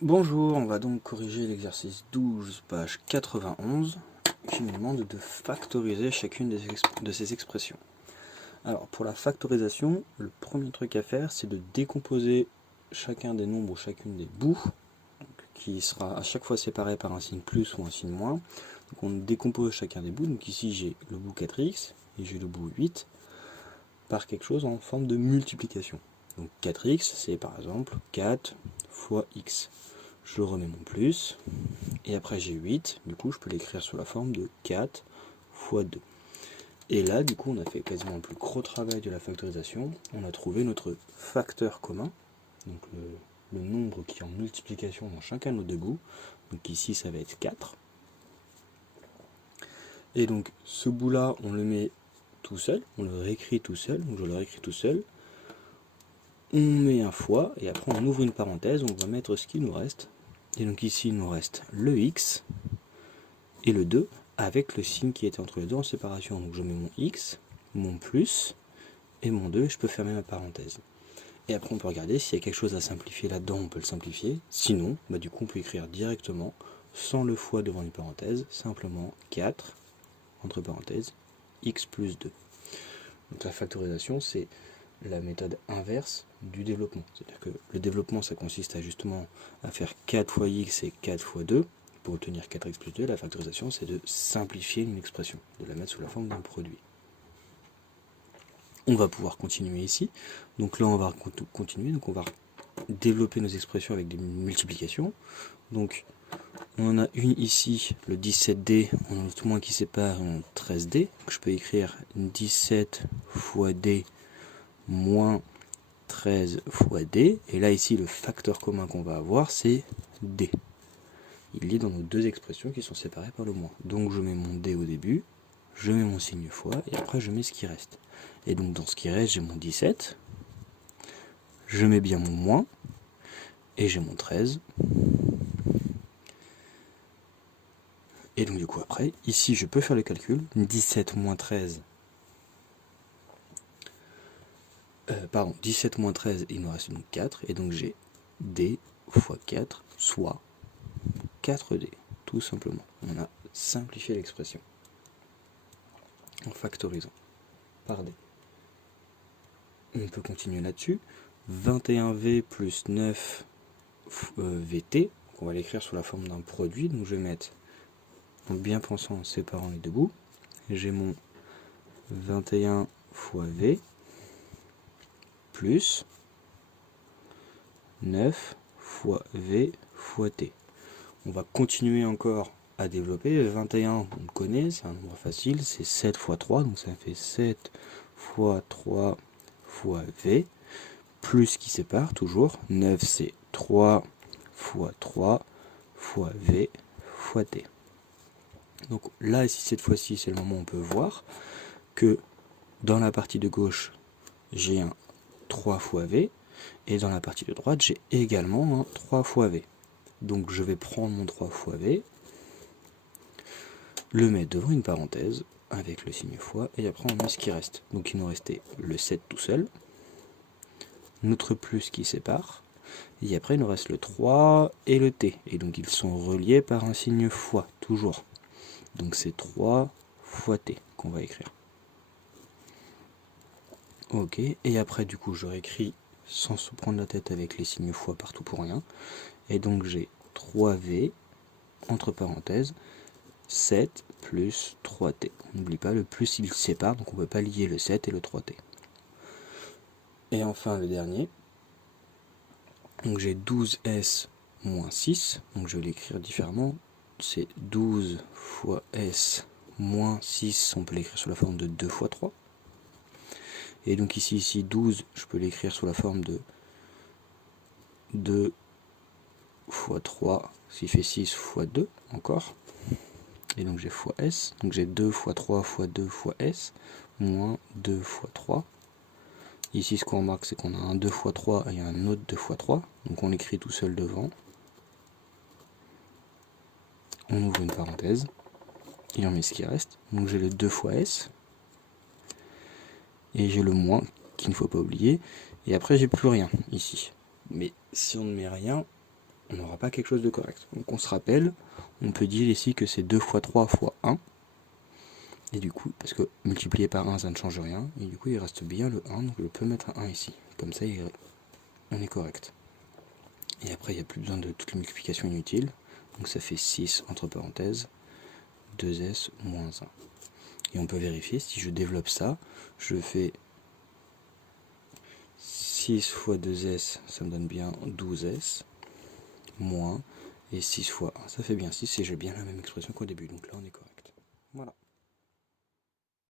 Bonjour, on va donc corriger l'exercice 12, page 91, qui nous demande de factoriser chacune de ces expressions. Alors, pour la factorisation, le premier truc à faire, c'est de décomposer chacun des nombres ou chacune des bouts, qui sera à chaque fois séparé par un signe plus ou un signe moins. Donc on décompose chacun des bouts, donc ici j'ai le bout 4x, et j'ai le bout 8, par quelque chose en forme de multiplication. Donc 4x, c'est par exemple 4 fois x. Je remets mon plus, et après j'ai 8, du coup je peux l'écrire sous la forme de 4 fois 2. Et là, du coup, on a fait quasiment le plus gros travail de la factorisation. On a trouvé notre facteur commun, donc le nombre qui est en multiplication dans chacun de nos deux bouts. Donc ici, ça va être 4. Et donc, ce bout-là, on le met tout seul, on le réécrit tout seul, donc je le réécris tout seul. On met un fois, et après on ouvre une parenthèse, on va mettre ce qui nous reste. Et donc ici, il nous reste le x et le 2, avec le signe qui était entre les deux en séparation. Donc je mets mon x, mon plus, et mon 2, je peux fermer ma parenthèse. Et après on peut regarder s'il y a quelque chose à simplifier là-dedans, on peut le simplifier. Sinon, du coup on peut écrire directement, sans le fois devant une parenthèse, simplement 4, entre parenthèses, x plus 2. Donc la factorisation, c'est la méthode inverse du développement. C'est-à-dire que le développement, ça consiste justement à faire 4 fois x et 4 fois 2, pour obtenir 4x plus 2, la factorisation, c'est de simplifier une expression, de la mettre sous la forme d'un produit. On va pouvoir continuer ici. Donc là, on va continuer. Donc on va développer nos expressions avec des multiplications. Donc on en a une ici, le 17D, on a le moins qui sépare, un 13D. Donc je peux écrire 17 fois D moins 13 fois D. Et là, ici, le facteur commun qu'on va avoir, c'est D. Il est dans nos deux expressions qui sont séparées par le moins. Donc je mets mon D au début, je mets mon signe fois, et après je mets ce qui reste. Et donc dans ce qui reste, j'ai mon 17, je mets bien mon moins, et j'ai mon 13. Et donc du coup après, ici je peux faire le calcul, 17 moins 13, 17 moins 13, il nous reste donc 4, et donc j'ai D fois 4, soit 4D, tout simplement. On a simplifié l'expression en factorisant par D. On peut continuer là-dessus. 21V plus 9 VT, on va l'écrire sous la forme d'un produit, donc je vais mettre, en bien pensant en séparant les deux bouts, j'ai mon 21 fois V plus 9 fois V fois T. On va continuer encore à développer. 21, on le connaît, c'est un nombre facile, c'est 7 fois 3, donc ça fait 7 fois 3 fois V, plus qui sépare toujours, 9 c'est 3 fois 3 fois V fois T. Donc là, ici, cette fois-ci, c'est le moment où on peut voir que dans la partie de gauche, j'ai un 3 fois V, et dans la partie de droite, j'ai également un 3 fois V. Donc je vais prendre mon 3 fois V, le mettre devant une parenthèse, avec le signe fois, et après on met ce qui reste. Donc il nous restait le 7 tout seul, notre plus qui sépare, et après il nous reste le 3 et le T, et donc ils sont reliés par un signe fois, toujours. Donc c'est 3 fois T qu'on va écrire. Ok, et après du coup je réécris sans se prendre la tête avec les signes fois partout pour rien, et donc j'ai 3V, entre parenthèses, 7 plus 3T. N'oublie pas, le plus il sépare, donc on ne peut pas lier le 7 et le 3T. Et enfin le dernier, donc j'ai 12S moins 6, donc je vais l'écrire différemment, c'est 12 fois S moins 6, on peut l'écrire sous la forme de 2 fois 3. Et donc ici 12, je peux l'écrire sous la forme de 2 fois 3, ce qui fait 6 fois 2 encore. Et donc j'ai fois S, donc j'ai 2 fois 3 fois 2 fois S, moins 2 fois 3. Ici ce qu'on remarque, c'est qu'on a un 2 fois 3 et un autre 2 fois 3, donc on l'écrit tout seul devant. On ouvre une parenthèse, et on met ce qui reste. Donc j'ai le 2 fois S, et j'ai le moins, qu'il ne faut pas oublier, et après j'ai plus rien ici. Mais si on ne met rien, on n'aura pas quelque chose de correct. Donc on se rappelle, on peut dire ici que c'est 2 fois 3 fois 1. Et du coup, parce que multiplié par 1, ça ne change rien. Et du coup, il reste bien le 1, donc je peux mettre un 1 ici. Comme ça, on est correct. Et après, il n'y a plus besoin de toutes les multiplications inutiles. Donc ça fait 6, entre parenthèses, 2s moins 1. Et on peut vérifier, si je développe ça, je fais 6 fois 2s, ça me donne bien 12s, moins, et 6 fois 1, ça fait bien 6, et j'ai bien la même expression qu'au début. Donc là, on est correct. Voilà.